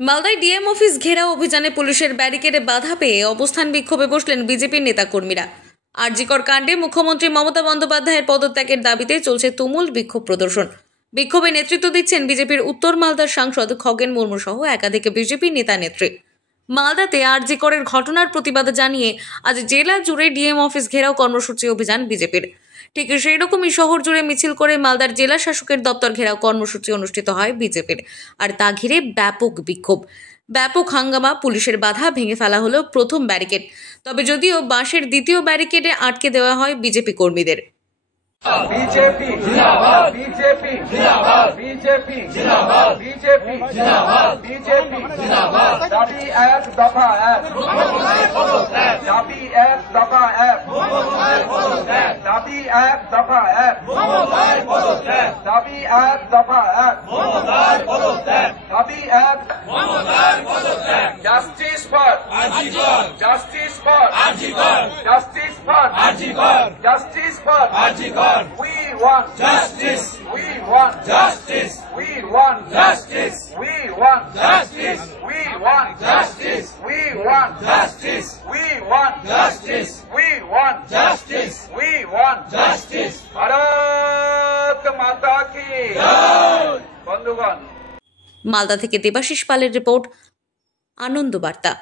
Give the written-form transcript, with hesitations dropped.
মালদায় DM office ঘেরাও অভিযানে পুলিশের ব্যারিকেডে বাধা পেয়ে অবস্থান বিক্ষোভে বসলেন বিজেপির নেতাকর্মীরা। আরজিকর কাণ্ডে মুখ্যমন্ত্রী মমতা বন্দ্যোপাধ্যায়ের পদত্যাগের দাবিতে চলছে তুমুল বিক্ষোভ প্রদর্শন। বিক্ষোভে নেতৃত্ব দিচ্ছেন বিজেপির উত্তর মালদার সাংসদ খগেন মুর্মু সহ একাধিক বিজেপি নেতা নেত্রী। মালদাতে আরজিকরের ঘটনার প্রতিবাদ জানিয়ে আজ জেলা জুড়ে ডিএম অফিস ঘেরাও কর্মসূচি অভিযান বিজেপির। ঠিক সেই রকমই শহর জুড়ে মিছিল করে মালদার জেলা শাসকের দপ্তর ঘেরাও কর্মসূচি অনুষ্ঠিত হয় বিজেপির। আর তা ঘিরে ব্যাপক বিক্ষোভ, ব্যাপক হাঙ্গামা। পুলিশের বাধা ভেঙে ফেলা হলো প্রথম ব্যারিকেড, তবে যদিও বাঁশের দ্বিতীয় ব্যারিকেডে আটকে দেওয়া হয় বিজেপি কর্মীদের। बीजेपी जिंदाबाद, बीजेपी जिंदाबाद, बीजेपी जिंदाबाद, बीजेपी जिंदाबाद, बीजेपी जिंदाबाद। दाबी एक दफा एक, दाबी एक दफा एक, दाबी एक दफा एक, दाबी एक दफा एक, दाबी एक justice for RG Kar, justice for RG Kar, justice for RG Kar, justice for RG Kar. We want justice. We want justice. We want justice. We want justice. We want justice. We want justice. We want justice. We want justice. We want justice. Bharat माता की जय। बंधुगण, মালদা থেকে দেবাশিস পালের report, আনন্দ বার্তা।